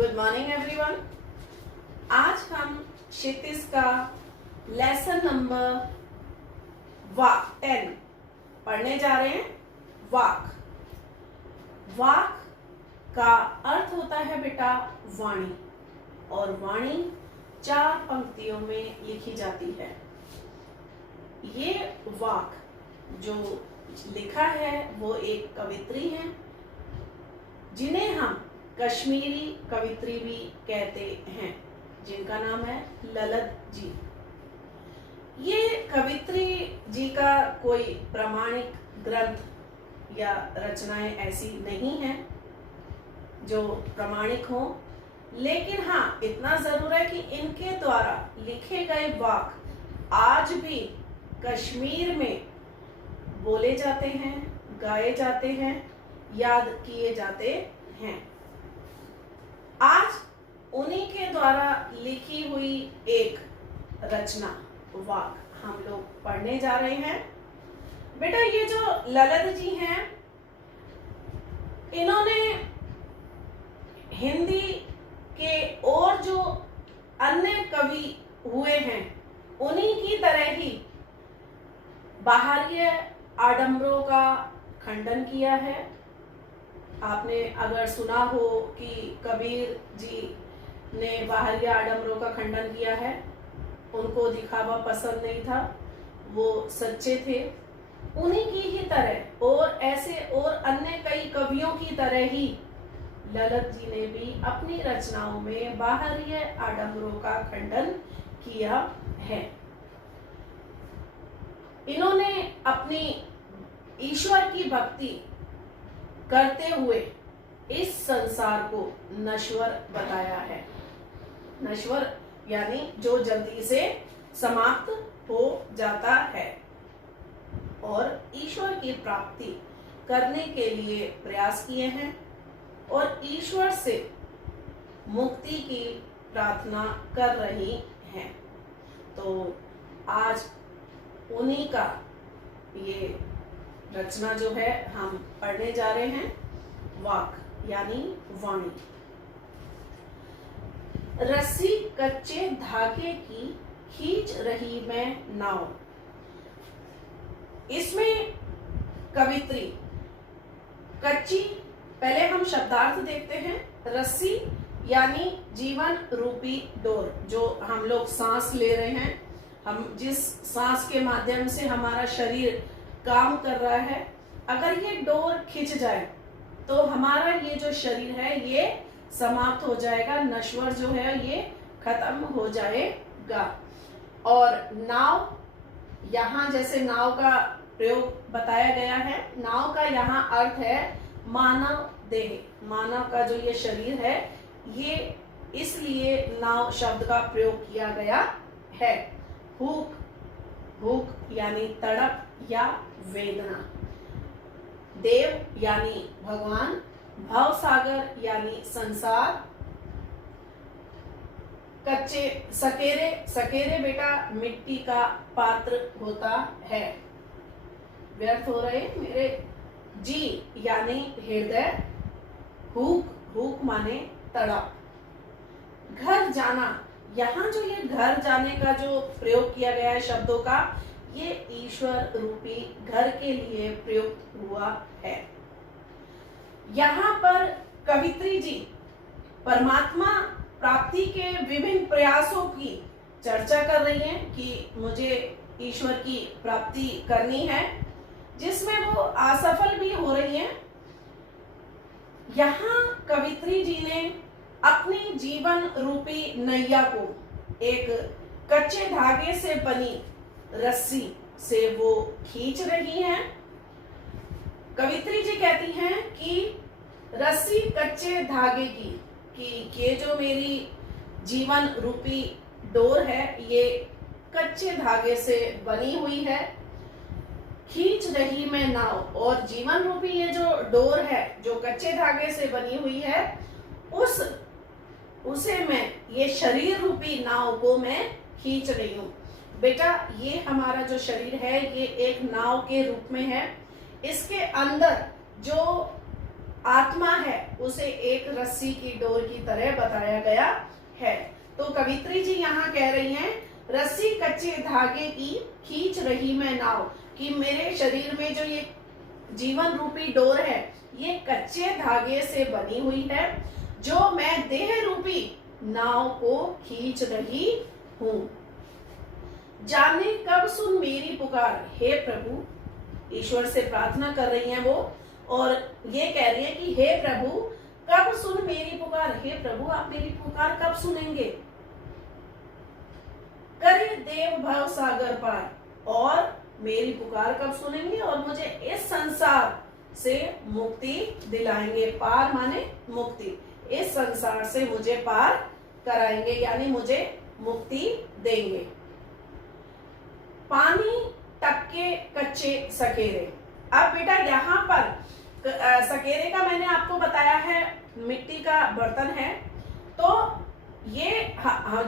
Good morning everyone. आज हम क्षितिज का लेसन नंबर वाक 10 पढ़ने जा रहे हैं। वाक वाक का अर्थ होता है बेटा वाणी, और वाणी 4 पंक्तियों में लिखी जाती है। ये वाक जो लिखा है वो एक कवित्री है, जिन्हें हम कश्मीरी कवित्री भी कहते हैं, जिनका नाम है ललित जी। ये कवित्री जी का कोई प्रामाणिक ग्रंथ या रचनाएं ऐसी नहीं है जो प्रामाणिक हो, लेकिन हाँ इतना जरूर है कि इनके द्वारा लिखे गए वाक आज भी कश्मीर में बोले जाते हैं, गाए जाते हैं, याद किए जाते हैं। आज उन्हीं के द्वारा लिखी हुई एक रचना वाक हम लोग पढ़ने जा रहे हैं। बेटा ये जो ललित जी हैं, इन्होंने हिंदी के और जो अन्य कवि हुए हैं उन्हीं की तरह ही बाहरी आडंबरों का खंडन किया है। आपने अगर सुना हो कि कबीर जी ने बाहरी आडंबरों का खंडन किया है, उनको दिखावा पसंद नहीं था, वो सच्चे थे। उन्हीं की ही तरह और ऐसे और अन्य कई कवियों की तरह ही ललित जी ने भी अपनी रचनाओं में बाहरी आडंबरों का खंडन किया है। इन्होंने अपनी ईश्वर की भक्ति करते हुए इस संसार को नश्वर बताया है। नश्वर यानी जो जल्दी से समाप्त हो जाता है, और ईश्वर की प्राप्ति करने के लिए प्रयास किए हैं और ईश्वर से मुक्ति की प्रार्थना कर रही हैं। तो आज उन्हीं का ये रचना जो है हम पढ़ने जा रहे हैं। वाक यानी वाणी। रस्सी कच्चे धागे की खींच रही मैं नाव। इसमें कवित्री कच्ची, पहले हम शब्दार्थ देखते हैं। रस्सी यानी जीवन रूपी डोर, जो हम लोग सांस ले रहे हैं, हम जिस सांस के माध्यम से हमारा शरीर काम कर रहा है, अगर ये डोर खिंच जाए तो हमारा ये जो शरीर है ये समाप्त हो जाएगा, नश्वर जो है ये खत्म हो जाएगा। और नाव, यहाँ जैसे नाव का प्रयोग बताया गया है, नाव का यहाँ अर्थ है मानव देह। मानव का जो ये शरीर है, ये इसलिए नाव शब्द का प्रयोग किया गया है। हुक हुक यानी तड़प या वेदना। देव यानी भगवान। भवसागर यानी संसार। कच्चे सकेरे, सकेरे बेटा मिट्टी का पात्र होता है। व्यर्थ हो रहे मेरे। जी यानी हृदय। हुक हुक माने तड़प। घर जाना, यहाँ जो ये घर जाने का जो प्रयोग किया गया है शब्दों का, ये ईश्वर रूपी घर के लिए प्रयुक्त हुआ है। यहाँ पर कवित्री जी परमात्मा प्राप्ति के विभिन्न प्रयासों की चर्चा कर रही हैं कि मुझे ईश्वर की प्राप्ति करनी है, जिसमें वो असफल भी हो रही हैं। यहाँ कवित्री जी ने अपनी जीवन रूपी नैया को एक कच्चे धागे से बनी रस्सी से वो खींच रही हैं। कवित्री जी कहती हैं कि रस्सी कच्चे धागे की, कि ये जो मेरी जीवन रूपी डोर है ये कच्चे धागे से बनी हुई है। खींच रही मैं नाव, और जीवन रूपी ये जो डोर है जो कच्चे धागे से बनी हुई है, उसे मैं ये शरीर रूपी नाव को मैं खींच रही हूँ। बेटा ये हमारा जो शरीर है ये एक नाव के रूप में है। इसके अंदर जो आत्मा है उसे एक रस्सी की डोर की तरह बताया गया है। तो कवित्री जी यहाँ कह रही हैं, रस्सी कच्चे धागे की खींच रही मैं नाव, कि मेरे शरीर में जो ये जीवन रूपी डोर है ये कच्चे धागे से बनी हुई है, जो मैं देह रूपी नाव को खींच रही हूं। जाने कब सुन मेरी पुकार, हे प्रभु, ईश्वर से प्रार्थना कर रही हैं वो, और ये कह रही है कि हे प्रभु कब सुन मेरी पुकार, हे प्रभु आप मेरी पुकार कब सुनेंगे। करे देव भव सागर पार, और मेरी पुकार कब सुनेंगे और मुझे इस संसार से मुक्ति दिलाएंगे। पार माने मुक्ति, इस संसार से मुझे पार कराएंगे, यानी मुझे मुक्ति देंगे। पानी टपके कच्चे सकेरे। अब बेटा यहाँ पर सकेरे का मैंने आपको बताया है मिट्टी का बर्तन है। तो ये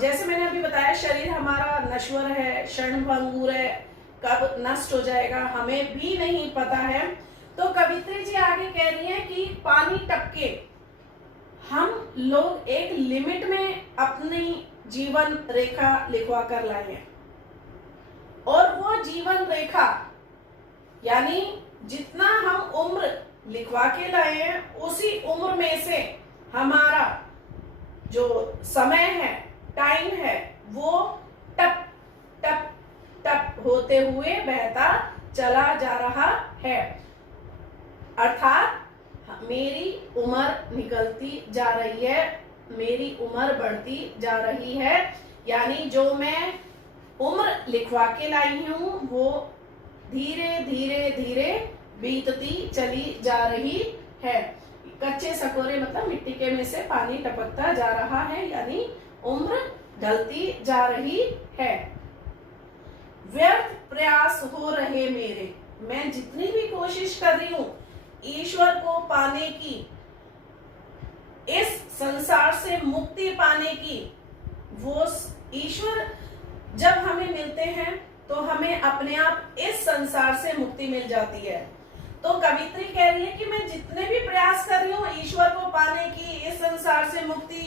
जैसे मैंने अभी बताया शरीर हमारा नश्वर है, क्षणभंगुर है, कब नष्ट हो जाएगा हमें भी नहीं पता है। तो कवित्री जी आगे कह रही हैं कि पानी टपके, हम लोग एक लिमिट में अपनी जीवन रेखा लिखवा कर लाए हैं, और वो जीवन रेखा यानी जितना हम उम्र लिखवा के लाए हैं उसी उम्र में से हमारा जो समय है, टाइम है, वो टप टप टप होते हुए बहता चला जा रहा है। अर्थात मेरी उम्र निकलती जा रही है, मेरी उम्र बढ़ती जा रही है, यानी जो मैं उम्र लिखवा के लाई हूं वो धीरे धीरे धीरे बीतती चली जा रही है। कच्चे सकोरे मतलब मिट्टी के में से पानी टपकता जा रहा है, यानी उम्र ढलती जा रही है। व्यर्थ प्रयास हो रहे मेरे, मैं जितनी भी कोशिश कर रही हूं ईश्वर को पाने की, इस संसार से मुक्ति पाने की, वो ईश्वर जब हमें मिलते हैं तो हमें अपने आप इस संसार से मुक्ति मिल जाती है। तो कवित्री कह रही है कि मैं जितने भी प्रयास कर रही हूँ ईश्वर को पाने की, इस संसार से मुक्ति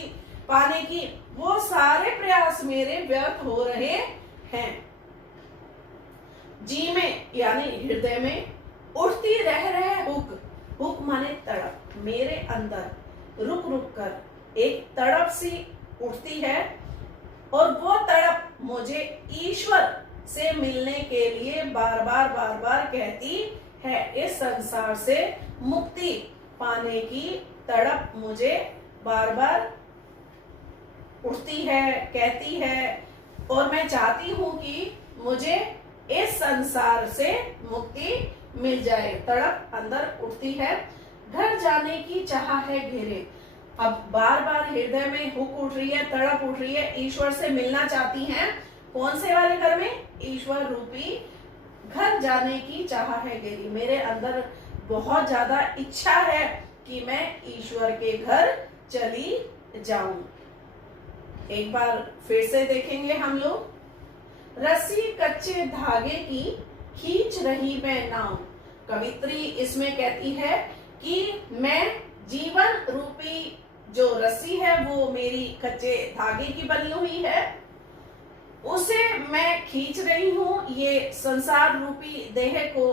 पाने की, वो सारे प्रयास मेरे व्यर्थ हो रहे हैं। जी में यानी हृदय में उठती रह रहे हुक, हुक माने तड़प, मेरे अंदर रुक रुक कर एक तड़प सी उठती है, और वो तड़प मुझे ईश्वर से मिलने के लिए बार बार कहती है। इस संसार से मुक्ति पाने की तड़प मुझे बार बार उठती है, कहती है, और मैं चाहती हूं कि मुझे इस संसार से मुक्ति मिल जाए। तड़प अंदर उठती है। घर जाने की चाह है घेरे, अब बार बार हृदय में हुक उठ रही है, तड़प उठ रही है, ईश्वर से मिलना चाहती हैं। कौन से वाले घर में? ईश्वर रूपी घर जाने की चाह है घेरी, मेरे अंदर बहुत ज्यादा इच्छा है कि मैं ईश्वर के घर चली जाऊं। एक बार फिर से देखेंगे हम लोग। रस्सी कच्चे धागे की खींच रही मैं नाव, कवित्री इसमें कहती है कि मैं जीवन रूपी जो रस्सी है वो मेरी कच्चे धागे की बनी हुई है, उसे मैं खींच रही हूँ। ये संसार रूपी देह को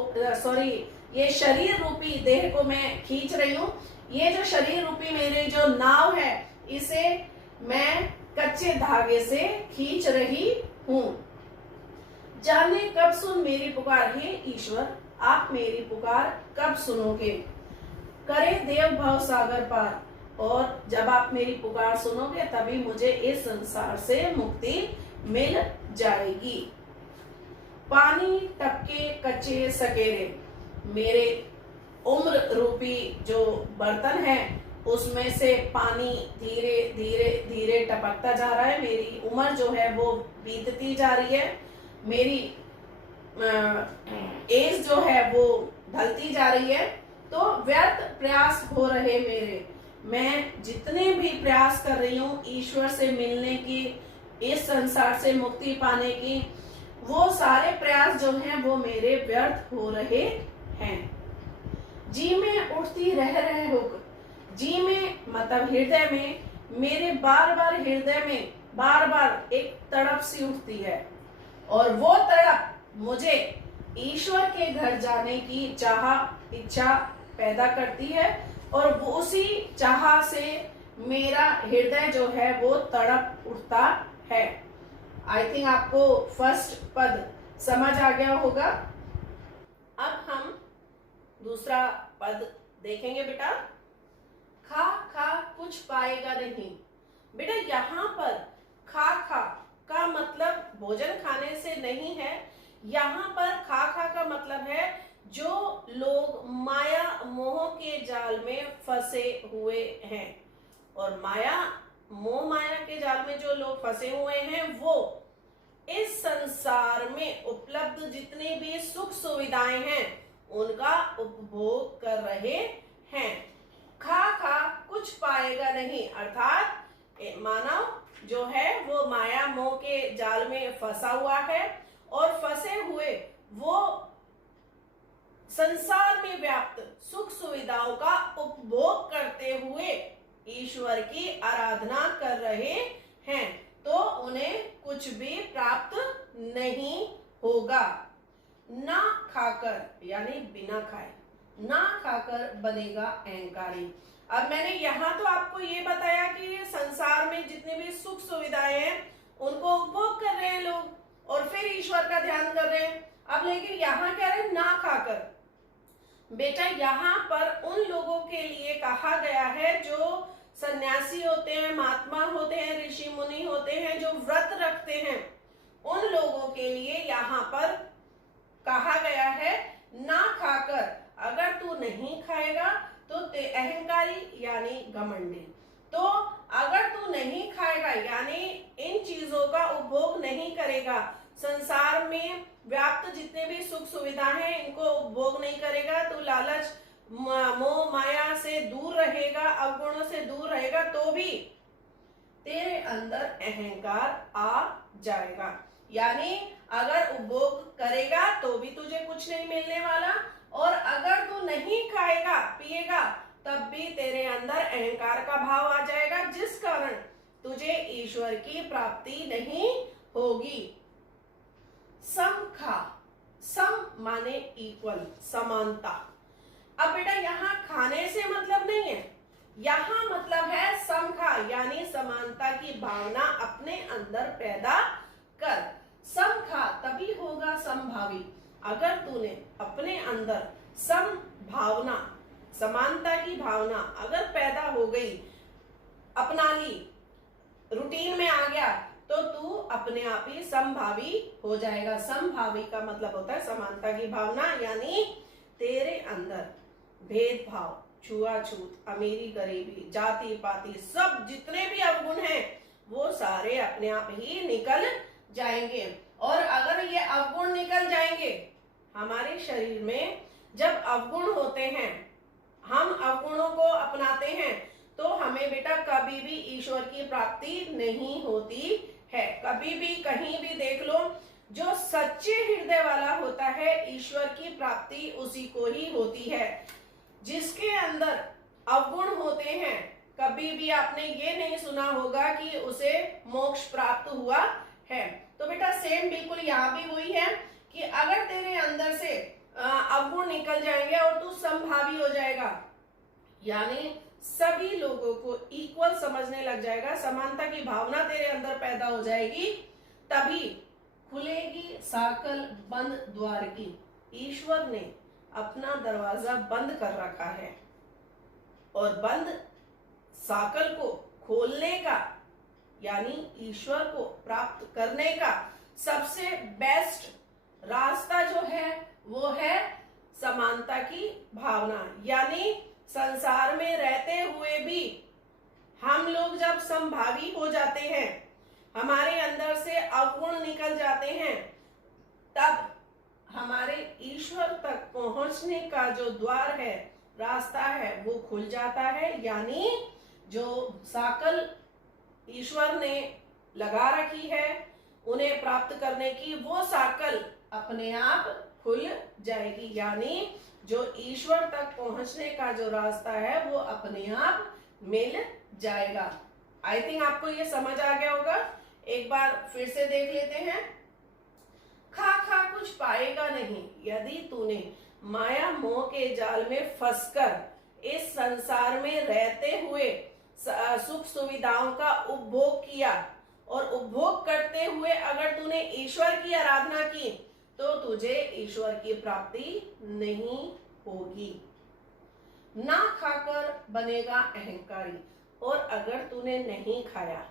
ये शरीर रूपी देह को मैं खींच रही हूँ। ये जो शरीर रूपी मेरे जो नाव है इसे मैं कच्चे धागे से खींच रही हूँ। जाने कब सुन मेरी पुकार, हे ईश्वर आप मेरी पुकार कब सुनोगे। करे देव भव सागर पार, और जब आप मेरी पुकार सुनोगे तभी मुझे इस संसार से मुक्ति मिल जाएगी। पानी टपके कच्चे सकेरे, मेरे उम्र रूपी जो बर्तन है उसमें से पानी धीरे धीरे धीरे टपकता जा रहा है। मेरी उम्र जो है वो बीतती जा रही है, मेरी एज जो है वो ढलती जा रही है। तो व्यर्थ प्रयास हो रहे मेरे, मैं जितने भी प्रयास कर रही हूँ ईश्वर से मिलने की, इस संसार से मुक्ति पाने की, वो सारे प्रयास जो हैं वो मेरे व्यर्थ हो रहे हैं। जी में उठती रह रहे हुक, जी में मतलब हृदय में, मेरे बार बार हृदय में बार बार एक तड़प सी उठती है, और वो तड़प मुझे ईश्वर के घर जाने की इच्छा पैदा करती है, और वो उसी चाह से मेरा हृदय जो है वो तड़प उठता है। आई थिंक आपको फर्स्ट पद समझ आ गया होगा। अब हम दूसरा पद देखेंगे बेटा। खा खा कुछ पाएगा नहीं। बेटा यहाँ पर खा खा का मतलब भोजन खाने से नहीं है। यहाँ पर खा खा का मतलब है जो लोग माया मोह के जाल में फंसे हुए हैं, और मोह माया के जाल में जो लोग फंसे हुए हैं वो इस संसार में उपलब्ध जितनी भी सुख सुविधाएं हैं उनका उपभोग कर रहे हैं। खा खा कुछ पाएगा नहीं, अर्थात मानव जो है वो माया मोह के जाल में फंसा हुआ है, और फंसे हुए वो संसार में व्याप्त सुख सुविधाओं का उपभोग करते हुए ईश्वर की आराधना कर रहे हैं, तो उन्हें कुछ भी प्राप्त नहीं होगा। ना खाकर यानी बिना खाए, ना खाकर बनेगा अहंकारी। अब मैंने यहाँ तो आपको ये बताया कि संसार में जितनी भी सुख सुविधाएं हैं उनको उपभोग कर रहे हैं लोग, और फिर ईश्वर का ध्यान कर रहे हैं। अब लेकिन यहाँ कह रहे हैं ना खाकर। बेटा यहाँ पर उन लोगों के लिए कहा गया है जो सन्यासी होते हैं, महात्मा होते हैं, ऋषि मुनि होते हैं, जो व्रत रखते हैं, उन लोगों के लिए यहाँ पर कहा गया है ना खाकर। अगर तू नहीं खाएगा तो अहंकारी यानी घमंडी। तो अगर तू नहीं खाएगा यानी इन चीजों का उपभोग नहीं करेगा, संसार में व्याप्त जितने भी सुख सुविधा हैं इनको उपभोग नहीं करेगा, तो लालच मोह माया से दूर रहेगा, अवगुणों से दूर रहेगा, तो भी तेरे अंदर अहंकार आ जाएगा। यानी अगर उपभोग करेगा तो भी तुझे कुछ नहीं मिलने वाला, और अगर तू नहीं खाएगा पिएगा तब भी तेरे अंदर अहंकार का भाव आ जाएगा, जिस कारण तुझे ईश्वर की प्राप्ति नहीं होगी। सम खा, सम माने इक्वल, समानता। अब बेटा यहाँ खाने से मतलब नहीं है, यहाँ मतलब है समखा यानी समानता की भावना अपने अंदर पैदा कर। समखा तभी होगा समभावी, अगर तूने अपने अंदर सम भावना, समानता की भावना अगर पैदा हो गई, अपना ली, रूटीन में आ गया, तो तू अपने आप ही समभावी हो जाएगा। समभावी का मतलब होता है समानता की भावना, यानी तेरे अंदर भेदभाव, छुआछूत, अमीरी गरीबी, जाति पाति, सब जितने भी अवगुण हैं वो सारे अपने आप ही निकल जाएंगे। और अगर ये अवगुण निकल जाएंगे, हमारे शरीर में जब अवगुण होते हैं, हम अवगुणों को अपनाते हैं, तो हमें बेटा कभी भी ईश्वर की प्राप्ति नहीं होती है। कभी भी कहीं भी देख लो, जो सच्चे हृदय वाला होता है ईश्वर की प्राप्ति उसी को ही होती है। जिसके अंदर अवगुण होते हैं, कभी भी आपने ये नहीं सुना होगा कि उसे मोक्ष प्राप्त हुआ है। तो बेटा सेम बिल्कुल यहाँ भी वही है कि अगर तेरे अंदर से अवगुण निकल जाएंगे और तू समभावी हो जाएगा, यानी सभी लोगों को इक्वल समझने लग जाएगा, समानता की भावना तेरे अंदर पैदा हो जाएगी, तभी खुलेगी साकल बंद द्वार की। ईश्वर ने अपना दरवाजा बंद कर रखा है, और बंद साकल को खोलने का यानी ईश्वर को प्राप्त करने का सबसे बेस्ट रास्ता जो है वो है समानता की भावना। यानी संसार में रहते हुए भी हम लोग जब समभावी हो जाते हैं, हमारे अंदर से अवगुण निकल जाते हैं, तब हमारे ईश्वर तक पहुंचने का जो द्वार है, रास्ता है, वो खुल जाता है। यानी जो साकल ईश्वर ने लगा रखी है उन्हें प्राप्त करने की, वो साकल अपने आप खुल जाएगी। यानी जो ईश्वर तक पहुंचने का जो रास्ता है वो अपने आप मिल जाएगा। आई थिंक आपको ये समझ आ गया होगा। एक बार फिर से देख लेते हैं। खा खा कुछ पाएगा नहीं, यदि तूने माया मोह के जाल में फंसकर इस संसार में रहते हुए सुख सुविधाओं का उपभोग किया और उपभोग करते हुए अगर तूने ईश्वर की आराधना की तो तुझे ईश्वर की प्राप्ति नहीं होगी। ना खाकर बनेगा अहंकारी, और अगर तूने नहीं खाया,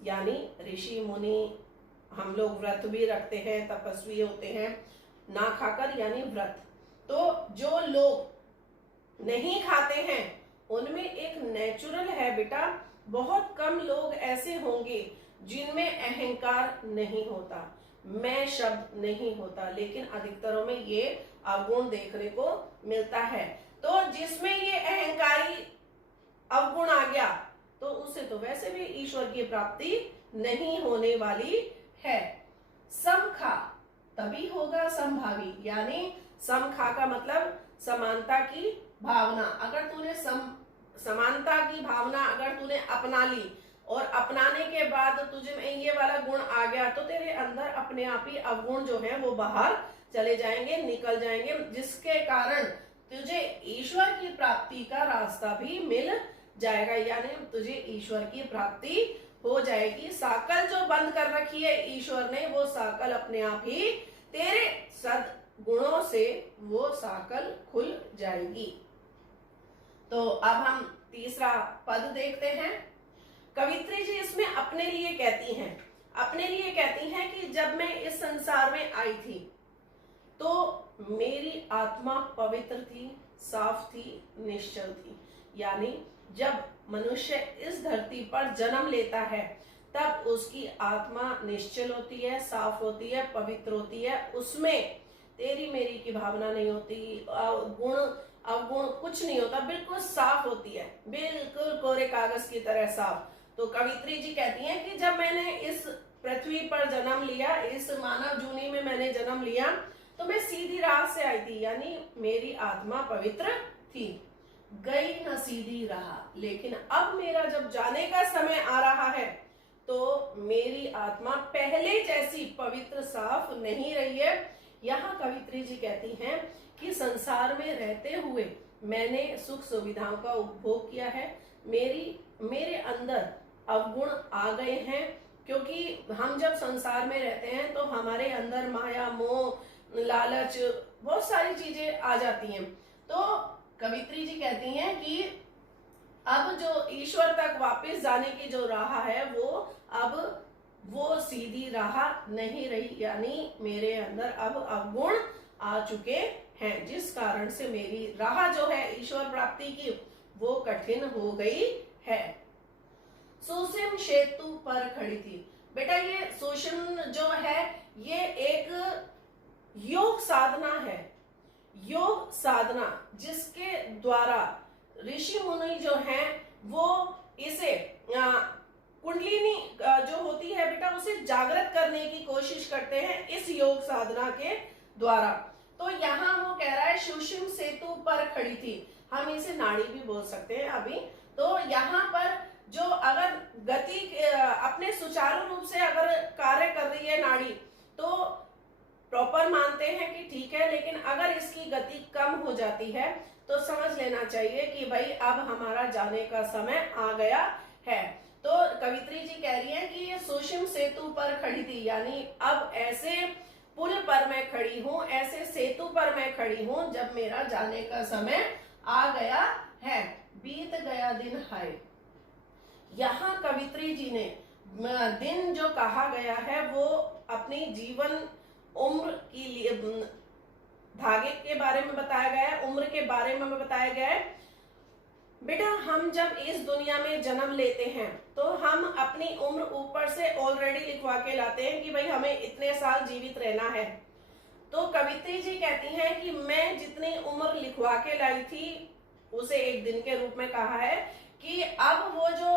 यानी ऋषि मुनि, हम लोग व्रत भी रखते हैं, तपस्वी होते हैं, ना खाकर यानी व्रत। तो जो लोग नहीं खाते हैं उनमें एक नेचुरल है बेटा, बहुत कम लोग ऐसे होंगे जिनमें अहंकार नहीं होता, मैं शब्द नहीं होता, लेकिन अधिकतरों में ये अवगुण देखने को मिलता है। तो जिसमें ये अहंकारी अवगुण आ गया तो उसे तो वैसे भी ईश्वर की प्राप्ति नहीं होने वाली है। समखा तभी होगा संभावी, यानी समखा का मतलब समानता की भावना। अगर तूने समानता की भावना अगर तूने अपना ली और अपनाने के बाद तुझे में ये वाला गुण आ गया तो तेरे अंदर अपने आप ही अवगुण जो है वो बाहर चले जाएंगे, निकल जाएंगे, जिसके कारण तुझे ईश्वर की प्राप्ति का रास्ता भी मिल जाएगा, यानी तुझे ईश्वर की प्राप्ति हो जाएगी। साकल जो बंद कर रखी है ईश्वर ने, वो साकल अपने आप ही तेरे सद्गुणों से वो साकल खुल जाएगी। तो अब हम तीसरा पद देखते हैं। कवित्री जी इसमें अपने लिए कहती हैं, अपने लिए कहती हैं कि जब मैं इस संसार में आई थी तो मेरी आत्मा पवित्र थी, साफ थी, निश्चल थी। यानी जब मनुष्य इस धरती पर जन्म लेता है तब उसकी आत्मा निश्चल होती है, साफ होती है, पवित्र होती है, उसमें तेरी मेरी की भावना नहीं होती, गुण अवगुण कुछ नहीं होता, बिल्कुल साफ होती है, बिल्कुल कोरे कागज की तरह साफ। तो कवित्री जी कहती हैं कि जब मैंने इस पृथ्वी पर जन्म लिया, इस मानव जूनी में मैंने जन्म लिया, तो मैं सीधी राह से आई थी, यानी मेरी आत्मा पवित्र थी, गई न सीधी राह। लेकिन अब मेरा जब जाने का समय आ रहा है तो मेरी आत्मा पहले जैसी पवित्र साफ नहीं रही है। यहाँ कवित्री जी कहती हैं कि संसार में रहते हुए मैंने सुख सुविधाओं का उपभोग किया है, मेरे अंदर अवगुण आ गए हैं, क्योंकि हम जब संसार में रहते हैं तो हमारे अंदर माया मोह लालच बहुत सारी चीजें आ जाती हैं। तो कवित्री जी कहती हैं कि अब जो ईश्वर तक वापस जाने की जो राह है वो सीधी राह नहीं रही, यानी मेरे अंदर अब अवगुण आ चुके हैं, जिस कारण से मेरी राह जो है ईश्वर प्राप्ति की वो कठिन हो गई है। सुषिम सेतु पर खड़ी थी। बेटा ये सुषिम जो है ये एक योग साधना है, योग साधना जिसके द्वारा ऋषि मुनि जो हैं वो इसे कुंडलिनी जो होती है बेटा उसे जागृत करने की कोशिश करते हैं इस योग साधना के द्वारा। तो यहाँ वो कह रहा है सुषिम सेतु पर खड़ी थी, हम इसे नाड़ी भी बोल सकते हैं अभी। तो यहाँ पर जो अगर गति अपने सुचारू रूप से अगर कार्य कर रही है नाड़ी तो प्रॉपर मानते हैं कि ठीक है, लेकिन अगर इसकी गति कम हो जाती है तो समझ लेना चाहिए कि भाई अब हमारा जाने का समय आ गया है। तो कवित्री जी कह रही हैं कि ये सुषिम सेतु पर खड़ी थी, यानी अब ऐसे पुल पर मैं खड़ी हूं, ऐसे सेतु पर मैं खड़ी हूं जब मेरा जाने का समय आ गया है। बीत गया दिन हाय। यहाँ कवित्री जी ने दिन जो कहा गया है वो अपनी जीवन उम्र की लिए धागे के बारे में बताया गया है, उम्र के बारे में बताया गया है। बेटा हम जब इस दुनिया में जन्म लेते हैं तो हम अपनी उम्र ऊपर से ऑलरेडी लिखवा के लाते हैं कि भाई हमें इतने साल जीवित रहना है। तो कवित्री जी कहती हैं कि मैं जितनी उम्र लिखवा के लाई थी उसे एक दिन के रूप में कहा है कि अब वो जो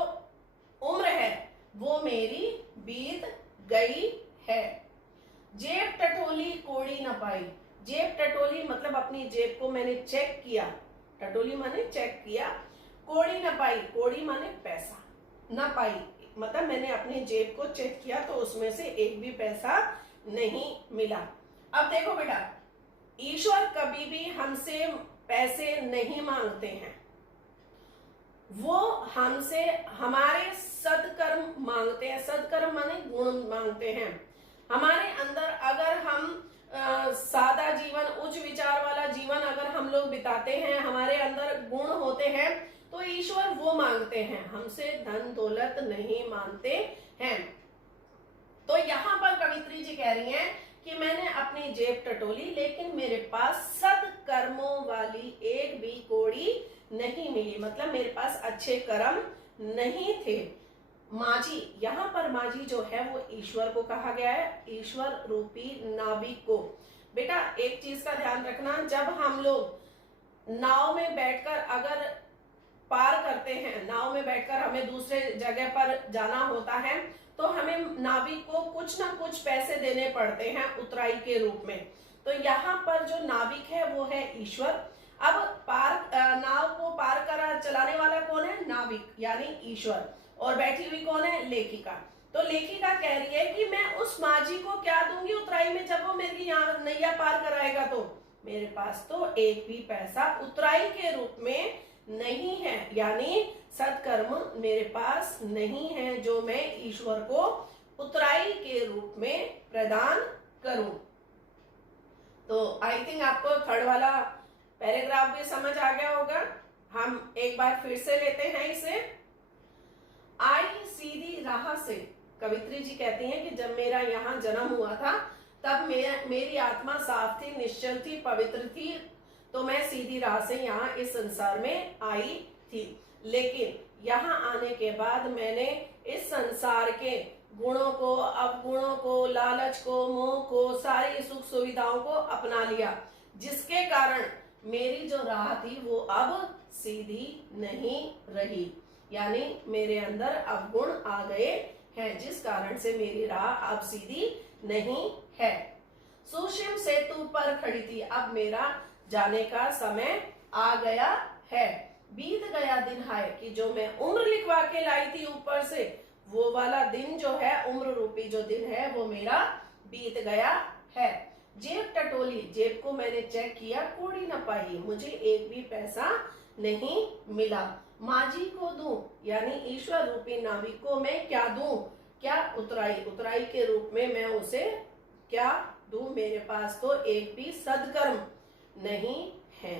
उम्र है वो मेरी बीत गई है। जेब टटोली कोड़ी न पाई, जेब टटोली मतलब अपनी जेब को मैंने चेक किया, टटोली माने चेक किया। कोड़ी न पाई, कोड़ी माने पैसा, न पाई मतलब मैंने अपनी जेब को चेक किया तो उसमें से एक भी पैसा नहीं मिला। अब देखो बेटा, ईश्वर कभी भी हमसे पैसे नहीं मांगते हैं, वो हमसे हमारे सदकर्म मांगते हैं। सदकर्म माने गुण मांगते हैं। हमारे अंदर अगर हम सादा जीवन, उच्च विचार वाला जीवन अगर हम लोग बिताते हैं, हमारे अंदर गुण होते हैं, तो ईश्वर वो मांगते हैं, हमसे धन दौलत नहीं मांगते हैं। तो यहाँ पर कवित्री जी कह रही हैं कि मैंने अपनी जेब टटोली लेकिन मेरे पास सदकर्मों वाली एक भी कौड़ी नहीं मिली, मतलब मेरे पास अच्छे कर्म नहीं थे। माझी, यहाँ पर माझी जो है वो ईश्वर को कहा गया है, ईश्वर रूपी नाविक को। बेटा एक चीज का ध्यान रखना, जब हम लोग नाव में बैठकर अगर पार करते हैं, नाव में बैठकर हमें दूसरे जगह पर जाना होता है, तो हमें नाविक को कुछ ना कुछ पैसे देने पड़ते हैं उतराई के रूप में। तो यहाँ पर जो नाविक है वो है ईश्वर। अब नाव को पार करा चलाने वाला कौन है? नाविक यानी ईश्वर। और बैठी हुई कौन है? लेखिका। तो लेखिका कह रही है कि मैं उस माझी को क्या दूंगी उतराई में, जब वो मेरी यहाँ नैया पार कराएगा, तो मेरे पास तो एक भी पैसा उतराई के रूप में नहीं है, यानी सत्कर्म मेरे पास नहीं है जो मैं ईश्वर को उतराई के रूप में प्रदान करूं। तो आई थिंक आपको थर्ड वाला पैराग्राफ भी समझ आ गया होगा। हम एक बार फिर से लेते हैं इसे। आई सीधी राह से, कवित्री जी कहती हैं कि जब मेरा यहाँ जन्म हुआ था तब मेरी आत्मा साफ थी, निश्चल थी, पवित्र थी, तो मैं सीधी राह से यहाँ इस संसार में आई थी। लेकिन यहाँ आने के बाद मैंने इस संसार के गुणों को, अवगुणों को, लालच को, मोह को, सारी सुख सुविधाओं को अपना लिया, जिसके कारण मेरी जो राह थी वो अब सीधी नहीं रही, यानी मेरे अंदर अवगुण आ गए हैं, जिस कारण से मेरी राह अब सीधी नहीं है। सुषिम सेतु पर खड़ी थी, अब मेरा जाने का समय आ गया है। बीत गया दिन है कि जो मैं उम्र लिखवा के लाई थी ऊपर से, वो वाला दिन जो है, उम्र रूपी जो दिन है, वो मेरा बीत गया है। जेब टटोली, जेब को मैंने चेक किया, कौड़ी न पाई, मुझे एक भी पैसा नहीं मिला। माझी को दूं, यानी ईश्वर रूपी नाविक को मैं क्या दूं? क्या? उतराई। उतराई के रूप में मैं उसे क्या दूं? मेरे पास तो एक भी सदकर्म नहीं है।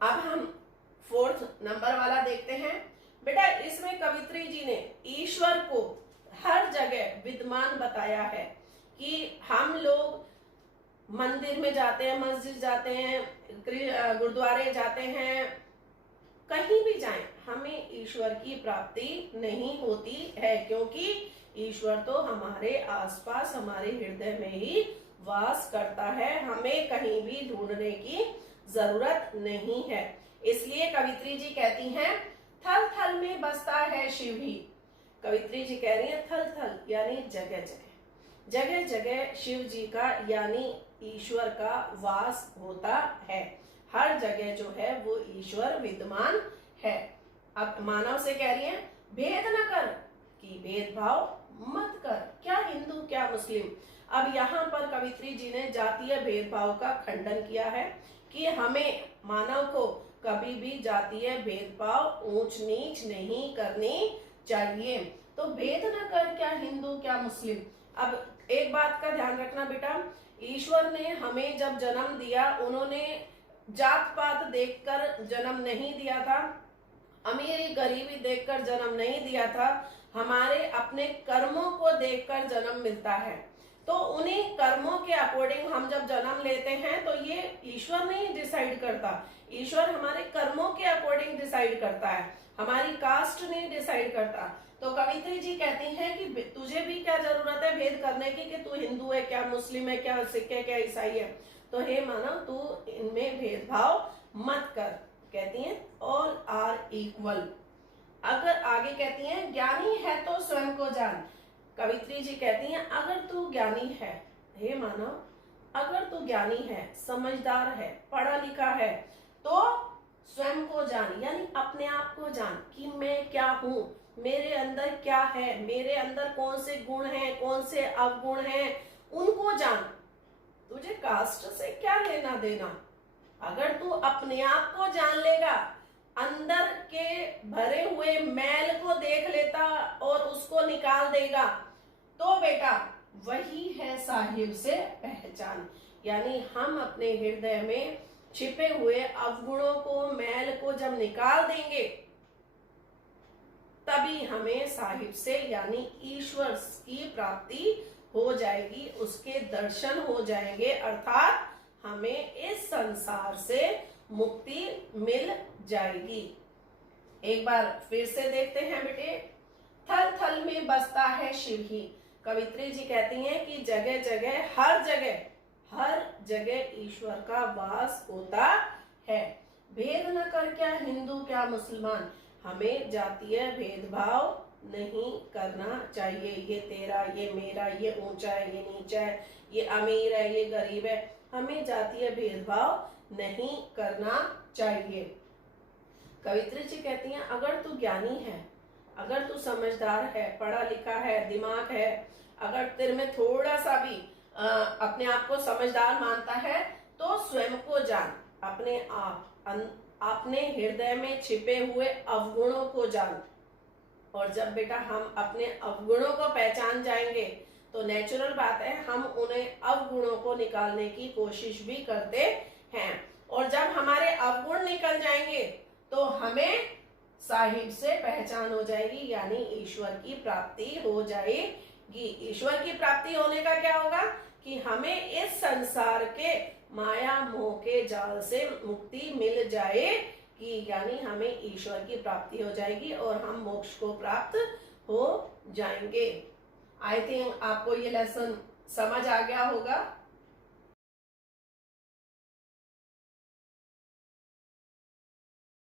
अब हम फोर्थ नंबर वाला देखते हैं। बेटा इसमें कवित्री जी ने ईश्वर को हर जगह विद्यमान बताया है कि हम लोग मंदिर में जाते हैं, मस्जिद जाते हैं, गुरुद्वारे जाते हैं, कहीं भी जाएं, हमें ईश्वर की प्राप्ति नहीं होती है, क्योंकि ईश्वर तो हमारे आसपास, हमारे हृदय में ही वास करता है, हमें कहीं भी ढूंढने की जरूरत नहीं है। इसलिए कवित्री जी कहती हैं, थल थल में बसता है शिव ही। कवित्री जी कह रही है थल थल यानी जगह जगह, जगह जगह शिव जी का यानी ईश्वर का वास होता है। हर जगह जो है वो ईश्वर विद्यमान है। अब मानव से कह रही है, भेद न कर कि भेदभाव मत कर, क्या हिंदू क्या मुस्लिम। अब यहाँ पर कवित्री जी ने जातीय भेदभाव का खंडन किया है कि हमें मानव को कभी भी जातीय भेदभाव, ऊंच नीच नहीं करनी चाहिए। तो भेद न कर, क्या हिंदू क्या मुस्लिम। अब एक बात का ध्यान रखना बेटा, ईश्वर ने हमें जब जन्म दिया, उन्होंने जात पात देखकर जन्म नहीं दिया था, अमीरी गरीबी देखकर जन्म नहीं दिया था, हमारे अपने कर्मों को देखकर जन्म मिलता है। तो उन्हीं कर्मों के अकॉर्डिंग हम जब जन्म लेते हैं तो ये ईश्वर नहीं डिसाइड करता, ईश्वर हमारे कर्मों के अकॉर्डिंग डिसाइड करता है, हमारी कास्ट नहीं डिसाइड करता। तो कवित्री जी कहती हैं कि तुझे भी क्या जरूरत है भेद करने की, कि तू हिंदू है क्या, मुस्लिम है क्या, सिख है क्या, ईसाई है। तो हे मानव, तू इनमें भेदभाव मत कर। कहती हैं ऑल आर इक्वल। अगर आगे कहती हैं, ज्ञानी है तो स्वयं को जान। कवित्री जी कहती हैं, अगर तू ज्ञानी है, हे मानव, अगर तू ज्ञानी है, समझदार है, पढ़ा लिखा है, तो स्वयं को जान, यानी अपने आप को जान कि मैं क्या हूं, मेरे अंदर क्या है, मेरे अंदर कौन से गुण हैं, कौन से अवगुण हैं, उनको जान। तुझे कास्ट से क्या लेना देना। अगर तू अपने आप को जान लेगा, अंदर के भरे हुए मैल को देख लेता और उसको निकाल देगा, तो बेटा वही है साहिब से पहचान। यानी हम अपने हृदय में छिपे हुए अवगुणों को, मैल को जब निकाल देंगे, तभी हमें साहिब से यानी ईश्वर की प्राप्ति हो जाएगी, उसके दर्शन हो जाएंगे, अर्थात हमें इस संसार से मुक्ति मिल जाएगी। एक बार फिर से देखते हैं बेटे। थल थल में बसता है शिव ही। कवित्री जी कहती हैं कि जगह जगह, हर जगह ईश्वर का वास होता है। भेद न कर क्या हिंदू क्या मुसलमान, हमें जातीय भेदभाव नहीं करना चाहिए। ये तेरा, ये मेरा, ये ऊंचा है, ये नीचा है, ये अमीर है, ये गरीब है, हमें जातीय भेदभाव नहीं करना चाहिए। कवित्री जी कहती हैं अगर तू ज्ञानी है, अगर तू समझदार है, पढ़ा लिखा है, दिमाग है, अगर तेरे में थोड़ा सा भी अपने आप को समझदार मानता है, तो स्वयं को जान, अपने हृदय में छिपे हुए अवगुणों को जान। और जब बेटा हम अपने अवगुणों को पहचान जाएंगे, तो नेचुरल बात है हम उन्हें अवगुणों को निकालने की कोशिश भी करते हैं। और जब हमारे अवगुण निकल जाएंगे, तो हमें साहिब से पहचान हो जाएगी, यानी ईश्वर की प्राप्ति हो जाएगी। ईश्वर की प्राप्ति होने का क्या होगा कि हमें इस संसार के माया मोह के जाल से मुक्ति मिल जाएगी, यानी हमें ईश्वर की प्राप्ति हो जाएगी और हम मोक्ष को प्राप्त हो जाएंगे। आई थिंक आपको ये लेसन समझ आ गया होगा।